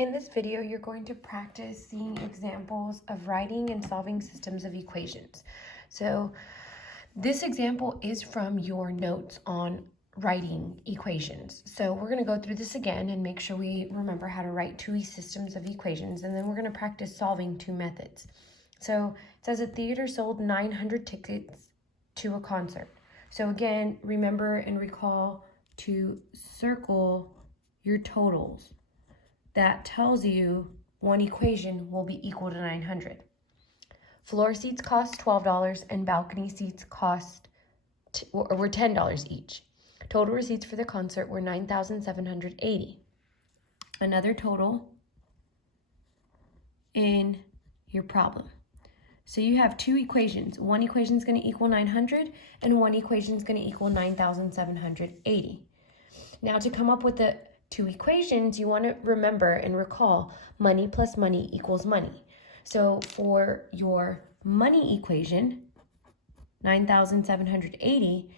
In this video, you're going to practice seeing examples of writing and solving systems of equations. So this example is from your notes on writing equations. So we're going to go through this again and make sure we remember how to write two systems of equations, and then we're going to practice solving two methods. So it says a theater sold 900 tickets to a concert. So again, remember and recall to circle your totals. That tells you one equation will be equal to 900. Floor seats cost $12 and balcony seats were $10 each. Total receipts for the concert were $9,780. Another total in your problem. So you have two equations. One equation is going to equal 900 and one equation is going to equal 9,780. Now to come up with the two equations, you want to remember and recall money plus money equals money. So for your money equation, 9,780,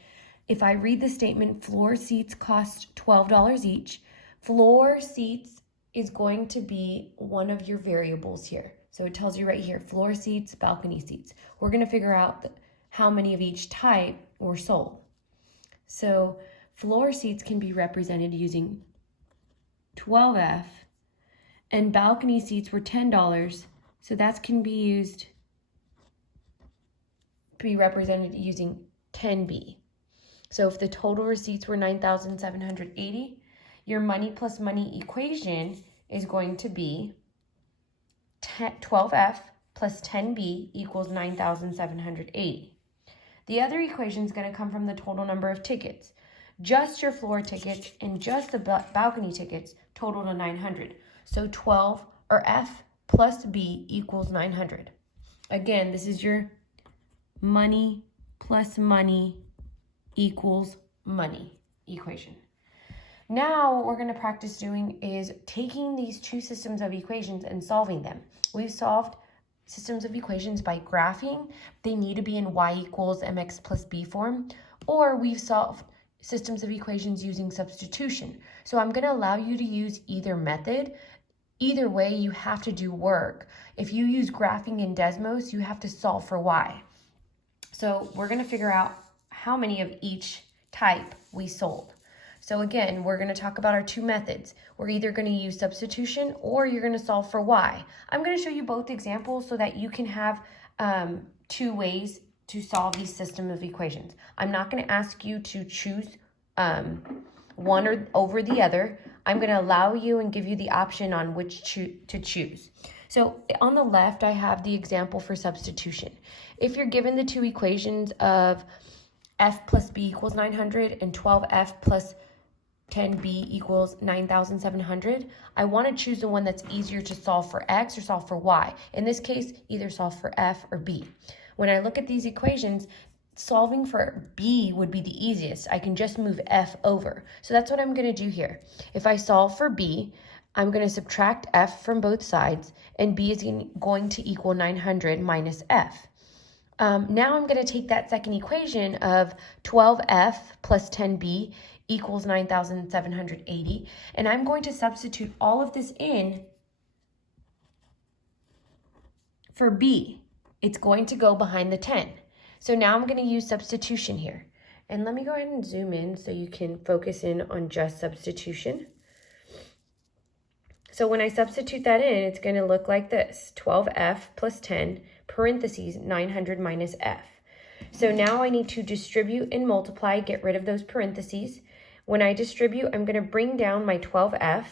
if I read the statement, floor seats cost $12 each, floor seats is going to be one of your variables here. So it tells you right here, floor seats, balcony seats. We're going to figure out how many of each type were sold. So floor seats can be represented using 12F, and balcony seats were $10, so that can be represented using 10B. So if the total receipts were 9,780, your money plus money equation is going to be 12F plus 10B equals 9,780. The other equation is going to come from the total number of tickets. Just your floor tickets and just the balcony tickets total to 900. So 12 or F plus B equals 900. Again, this is your money plus money equals money equation. Now what we're going to practice doing is taking these two systems of equations and solving them. We've solved systems of equations by graphing. They need to be in y equals mx plus b form, or we've solved systems of equations using substitution. So I'm going to allow you to use either method. Either way, you have to do work. If you use graphing in Desmos, you have to solve for y. So we're going to figure out how many of each type we sold. So again, we're going to talk about our two methods. We're either going to use substitution or you're going to solve for y. I'm going to show you both examples so that you can have two ways to solve these system of equations. I'm not going to ask you to choose one or over the other. I'm going to allow you and give you the option on which to choose. So on the left, I have the example for substitution. If you're given the two equations of f plus b equals 900 and 12f plus 10b equals 9,700, I want to choose the one that's easier to solve for x or solve for y. In this case, either solve for f or b. When I look at these equations, solving for b would be the easiest. I can just move f over. So that's what I'm going to do here. If I solve for b, I'm going to subtract f from both sides, and b is going to equal 900 minus f. Now I'm going to take that second equation of 12f plus 10b equals 9,780, and I'm going to substitute all of this in for b. It's going to go behind the 10. So now I'm going to use substitution here. And let me go ahead and zoom in so you can focus in on just substitution. So when I substitute that in, it's going to look like this. 12f plus 10, parentheses, 900 minus f. So now I need to distribute and multiply, get rid of those parentheses. When I distribute, I'm going to bring down my 12f,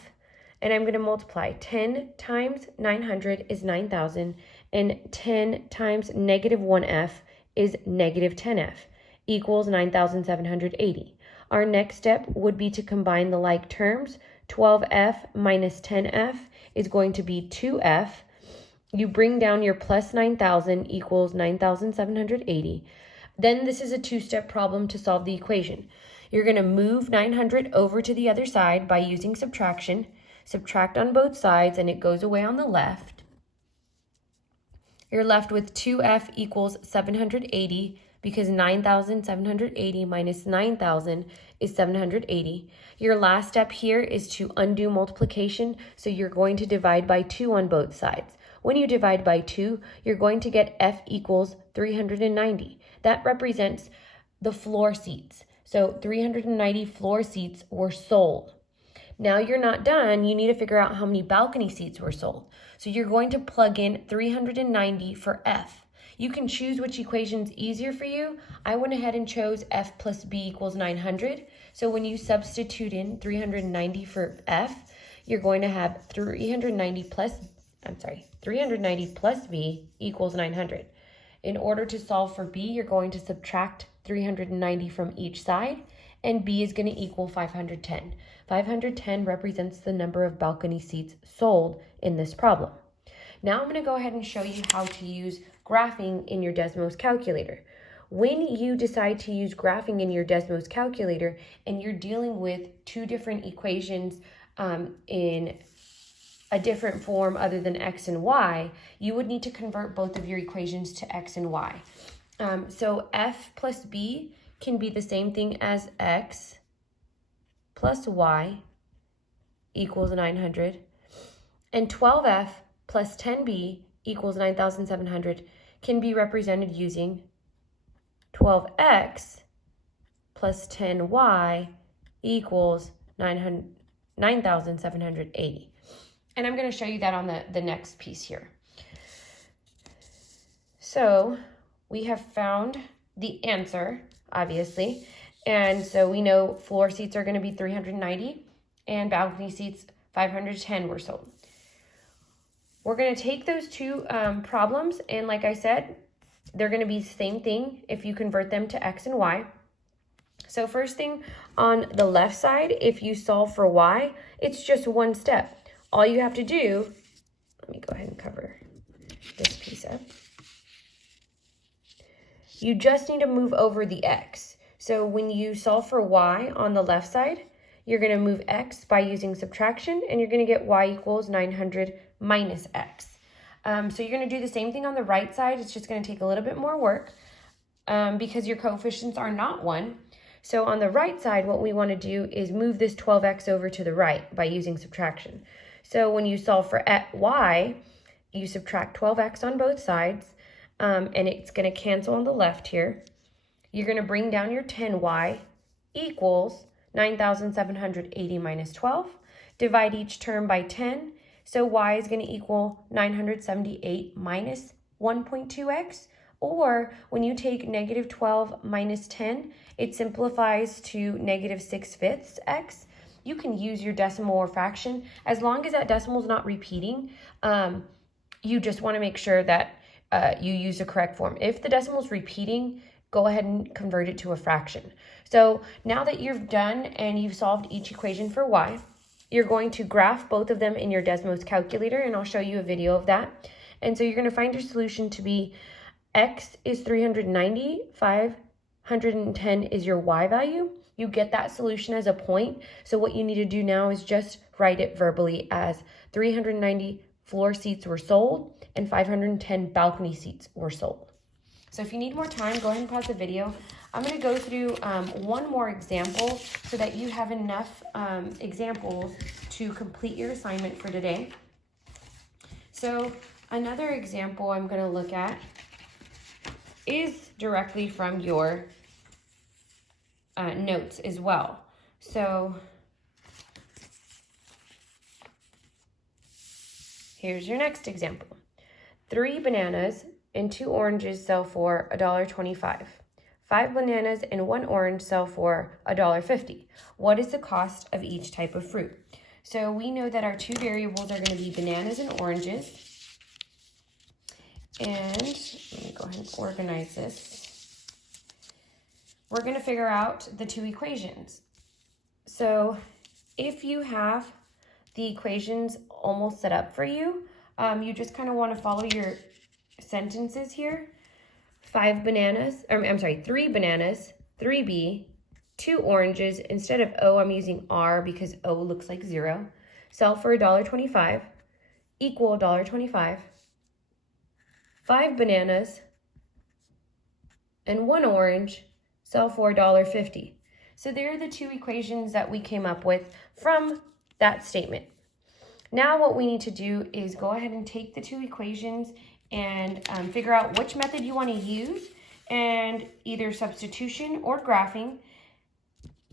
and I'm going to multiply. 10 times 900 is 9,000, and 10 times negative 1f is negative 10f, equals 9,780. Our next step would be to combine the like terms. 12f minus 10f is going to be 2f. You bring down your plus 9,000 equals 9,780. Then this is a two-step problem to solve the equation. You're going to move 900 over to the other side by using subtraction. Subtract on both sides, and it goes away on the left. You're left with 2f equals 780 because 9,780 minus 9,000 is 780. Your last step here is to undo multiplication, so you're going to divide by 2 on both sides. When you divide by 2, you're going to get F equals 390. That represents the floor seats. So 390 floor seats were sold. Now you're not done. You need to figure out how many balcony seats were sold. So you're going to plug in 390 for F. You can choose which equation's easier for you. I went ahead and chose F plus B equals 900. So when you substitute in 390 for F, you're going to have 390 plus B equals 900. In order to solve for B, you're going to subtract 390 from each side, and B is going to equal 510. 510 represents the number of balcony seats sold in this problem. Now I'm going to go ahead and show you how to use graphing in your Desmos calculator. When you decide to use graphing in your Desmos calculator and you're dealing with two different equations in a different form other than x and y, you would need to convert both of your equations to x and y. So f plus b can be the same thing as x plus y equals 900, and 12f plus 10b equals 9,700 can be represented using 12x plus 10y equals 9,780. And I'm going to show you that on the next piece here. So we have found the answer, obviously. And so we know floor seats are going to be 390 and balcony seats 510 were sold. We're going to take those two problems, and like I said, they're going to be the same thing if you convert them to x and y. So first thing on the left side, if you solve for y, it's just one step. All you have to do, let me go ahead and cover this piece up. You just need to move over the x. So when you solve for y on the left side, you're going to move x by using subtraction, and you're going to get y equals 900 minus x. So you're going to do the same thing on the right side. It's just going to take a little bit more work because your coefficients are not 1. So on the right side, what we want to do is move this 12x over to the right by using subtraction. So when you solve for y, you subtract 12x on both sides, and it's going to cancel on the left here. You're going to bring down your 10y equals 9,780 minus 12. Divide each term by 10. So y is going to equal 978 minus 1.2x. Or when you take negative 12 minus 10, it simplifies to negative 6/5 x. You can use your decimal or fraction. As long as that decimal is not repeating, you just want to make sure that you use the correct form. If the decimal is repeating, go ahead and convert it to a fraction. So now that you've done and you've solved each equation for y, you're going to graph both of them in your Desmos calculator, and I'll show you a video of that. And so you're going to find your solution to be x is 390, 510 is your y value. You get that solution as a point. So what you need to do now is just write it verbally as 390 floor seats were sold and 510 balcony seats were sold. So if you need more time, go ahead and pause the video. I'm going to go through one more example so that you have enough examples to complete your assignment for today. So another example I'm going to look at is directly from your notes as well. So here's your next example. 3 bananas and 2 oranges sell for $1.25. 5 bananas and 1 orange sell for $1.50. What is the cost of each type of fruit? So we know that our two variables are going to be bananas and oranges. And let me go ahead and organize this. We're going to figure out the two equations. So if you have the equations almost set up for you, you just kind of want to follow your sentences here. 3 bananas, 3b, 2 oranges. Instead of O, I'm using R because O looks like 0. Sell for $1.25, equal $1.25. 5 bananas and 1 orange sell for $1.50. So there are the two equations that we came up with from that statement. Now what we need to do is go ahead and take the two equations and figure out which method you want to use, and either substitution or graphing,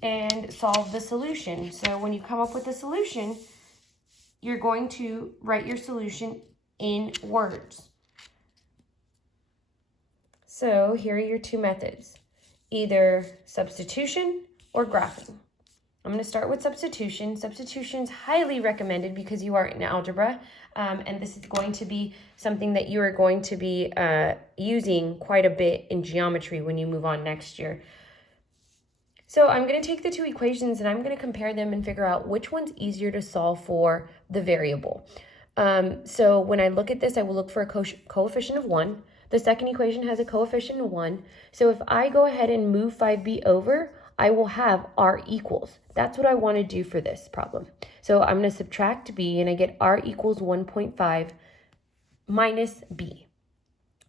and solve the solution. So when you come up with a solution, you're going to write your solution in words. So here are your two methods, either substitution or graphing. I'm going to start with substitution. Substitution is highly recommended because you are in algebra, and this is going to be something that you are going to be using quite a bit in geometry when you move on next year. So I'm going to take the two equations and I'm going to compare them and figure out which one's easier to solve for the variable. So when I look at this, I will look for a coefficient of 1. The second equation has a coefficient of 1. So if I go ahead and move 5b over, I will have r equals. That's what I want to do for this problem. So I'm going to subtract b and I get r equals 1.5 minus b.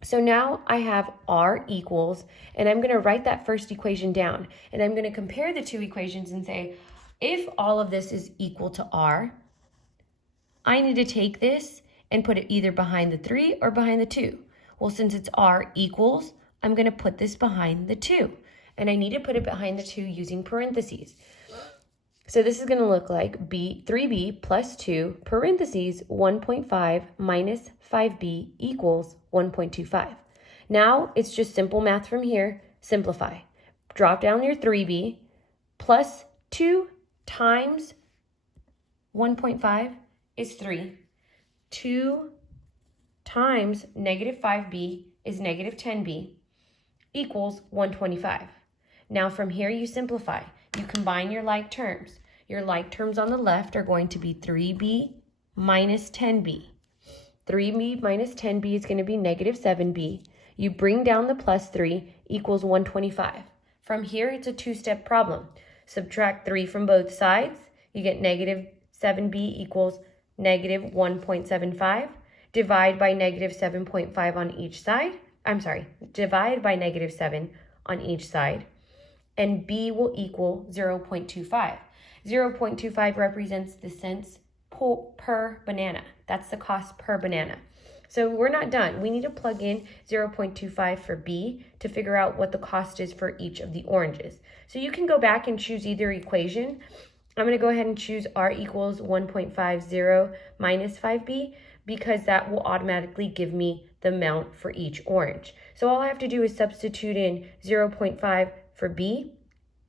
So now I have r equals, and I'm going to write that first equation down, and I'm going to compare the two equations and say, if all of this is equal to r, I need to take this and put it either behind the 3 or behind the 2. Well, since it's r equals, I'm going to put this behind the 2, and I need to put it behind the 2 using parentheses. So this is going to look like 3b plus 2 parentheses 1.5 minus 5b equals 1.25. Now it's just simple math from here. Simplify. Drop down your 3b plus 2 times 1.5 is 3. 2 times negative 5b is negative 10b equals 125. Now from here you simplify. You combine your like terms. Your like terms on the left are going to be 3b minus 10b. 3b minus 10b is going to be negative 7b. You bring down the plus 3 equals 125. From here, it's a two-step problem. Subtract 3 from both sides. You get negative 7b equals negative 1.75. Divide by negative 7.5 on each side. Divide by negative 7 on each side. And b will equal 0.25. 0.25 represents the cents per banana. That's the cost per banana. So we're not done. We need to plug in 0.25 for b to figure out what the cost is for each of the oranges. So you can go back and choose either equation. I'm going to go ahead and choose r equals 1.50 minus 5b because that will automatically give me the amount for each orange. So all I have to do is substitute in 0.5 for b,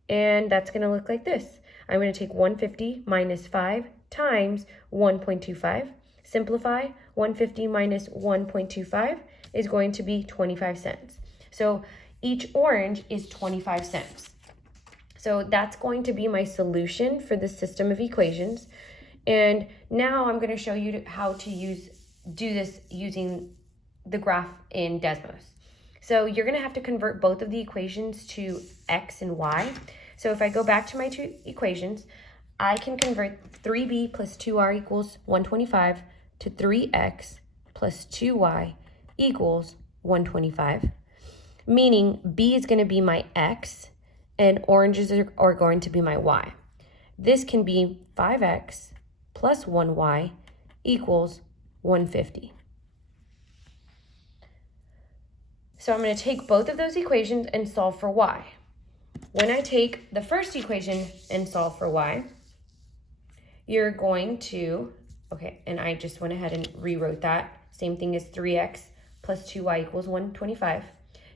and that's going to look like this. I'm going to take 150 minus 5 times 1.25. Simplify. 150 minus 1.25 is going to be 25 cents. So each orange is 25 cents. So that's going to be my solution for the system of equations. And now I'm going to show you how to do this using the graph in Desmos. So you're going to have to convert both of the equations to x and y. So if I go back to my two equations, I can convert 3b plus 2r equals 125 to 3x plus 2y equals 125, meaning b is going to be my x and oranges are going to be my y. This can be 5x plus 1y equals 150. So I'm going to take both of those equations and solve for y. When I take the first equation and solve for y, you're going to, and I just went ahead and rewrote that. Same thing as 3x plus 2y equals 125.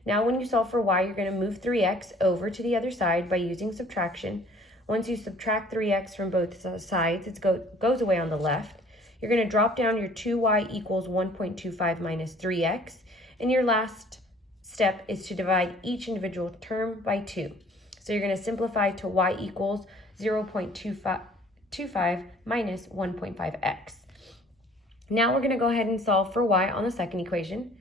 Now when you solve for y, you're going to move 3x over to the other side by using subtraction. Once you subtract 3x from both sides, it goes away on the left. You're going to drop down your 2y equals 1.25 minus 3x. And your last step is to divide each individual term by 2. So you're going to simplify to y equals 0.25 minus 1.5x. Now we're going to go ahead and solve for y on the second equation.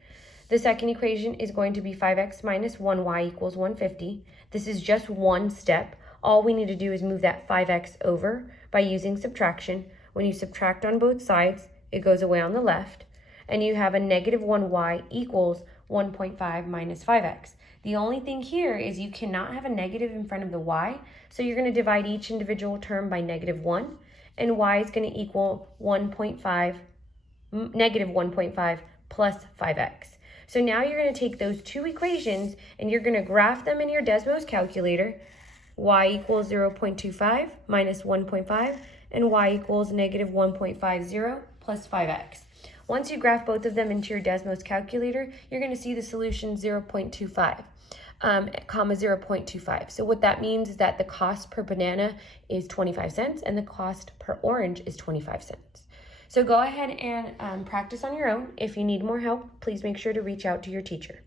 The second equation is going to be 5x minus 1y equals 150. This is just one step. All we need to do is move that 5x over by using subtraction. When you subtract on both sides, it goes away on the left. And you have a negative 1y equals 1.5 minus 5x. The only thing here is you cannot have a negative in front of the y, so you're going to divide each individual term by -1, and y is going to equal negative 1.5 plus 5x. So now you're going to take those two equations and you're going to graph them in your Desmos calculator. Y equals 0.25 minus 1.5, and y equals negative 1.50 plus 5x. Once you graph both of them into your Desmos calculator, you're going to see the solution 0.25, comma 0.25. So what that means is that the cost per banana is 25 cents and the cost per orange is 25 cents. So go ahead and practice on your own. If you need more help, please make sure to reach out to your teacher.